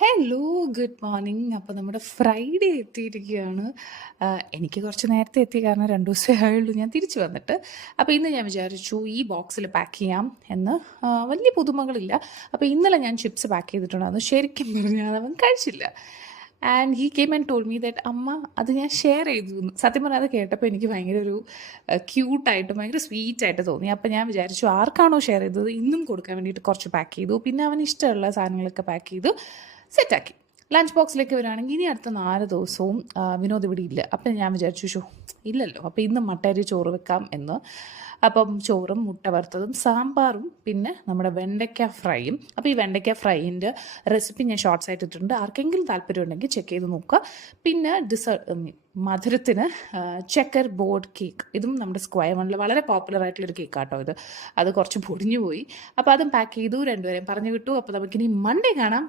Hello, good morning. അപ്പോൾ നമ്മുടെ Friday എത്തിയിരിക്കുകയാണ്. എനിക്ക് കുറച്ച് നേരത്തെ എത്തി, കാരണം 2 ദിവസമേ ആയുള്ളൂ ഞാൻ തിരിച്ചു വന്നിട്ട്. അപ്പോൾ ഇന്ന് ഞാൻ വിചാരിച്ചു ഈ ബോക്സിൽ പാക്ക് ചെയ്യാം എന്ന്. വലിയ പുതുമകളില്ല. അപ്പോൾ ഇന്നലെ ഞാൻ ചിപ്സ് പാക്ക് ചെയ്തിട്ടുണ്ടായിരുന്നു. ശരിക്കും പറഞ്ഞാൽ അവൻ കഴിച്ചില്ല. And he came and told me that അമ്മ അത് ഞാൻ ഷെയർ ചെയ്തു എന്ന്. സത്യം പറഞ്ഞാൽ അത് കേട്ടപ്പോൾ എനിക്ക് ഭയങ്കര ഒരു ക്യൂട്ടായിട്ട് ഭയങ്കര സ്വീറ്റായിട്ട് തോന്നി. അപ്പോൾ ഞാൻ വിചാരിച്ചു ആർക്കാണോ ഷെയർ ചെയ്തത് ഇന്നും കൊടുക്കാൻ വേണ്ടിയിട്ട് കുറച്ച് പാക്ക് ചെയ്തു. പിന്നെ അവന് ഇഷ്ടമുള്ള സാധനങ്ങളൊക്കെ പാക്ക് ചെയ്തു, സെറ്റാക്കി. ലഞ്ച് ബോക്സിലേക്ക് വരികയാണെങ്കിൽ ഇനി അടുത്ത 4 ദിവസവും വിനോദ് ഇവിടെ ഇല്ല. അപ്പം ഞാൻ വിചാരിച്ചു ഇല്ലല്ലോ, അപ്പോൾ ഇന്ന് മട്ടരി ചോറ് വെക്കാം എന്ന്. അപ്പം ചോറും മുട്ട വറുത്തതും സാമ്പാറും പിന്നെ നമ്മുടെ വെണ്ടയ്ക്ക ഫ്രൈയും. അപ്പോൾ ഈ വെണ്ടയ്ക്ക ഫ്രൈയിൻ്റെ റെസിപ്പി ഞാൻ ഷോർട്സ് ആയിട്ട് ഇട്ടിട്ടുണ്ട്. ആർക്കെങ്കിലും താല്പര്യം ഉണ്ടെങ്കിൽ ചെക്ക് ചെയ്ത് നോക്കുക. പിന്നെ മധുരത്തിന് ചെക്കർ ബോർഡ് കേക്ക്, ഇതും നമ്മുടെ സ്ക്വയർ വണ്ണിൽ വളരെ പോപ്പുലർ ആയിട്ടുള്ളൊരു കേക്കാട്ടോ ഇത്. അത് കുറച്ച് പൊടിഞ്ഞു പോയി. അപ്പോൾ അതും പാക്ക് ചെയ്തു, രണ്ടുപേരെയും പറഞ്ഞു വിട്ടു. അപ്പോൾ നമുക്കിനി മൺഡേ കാണാം.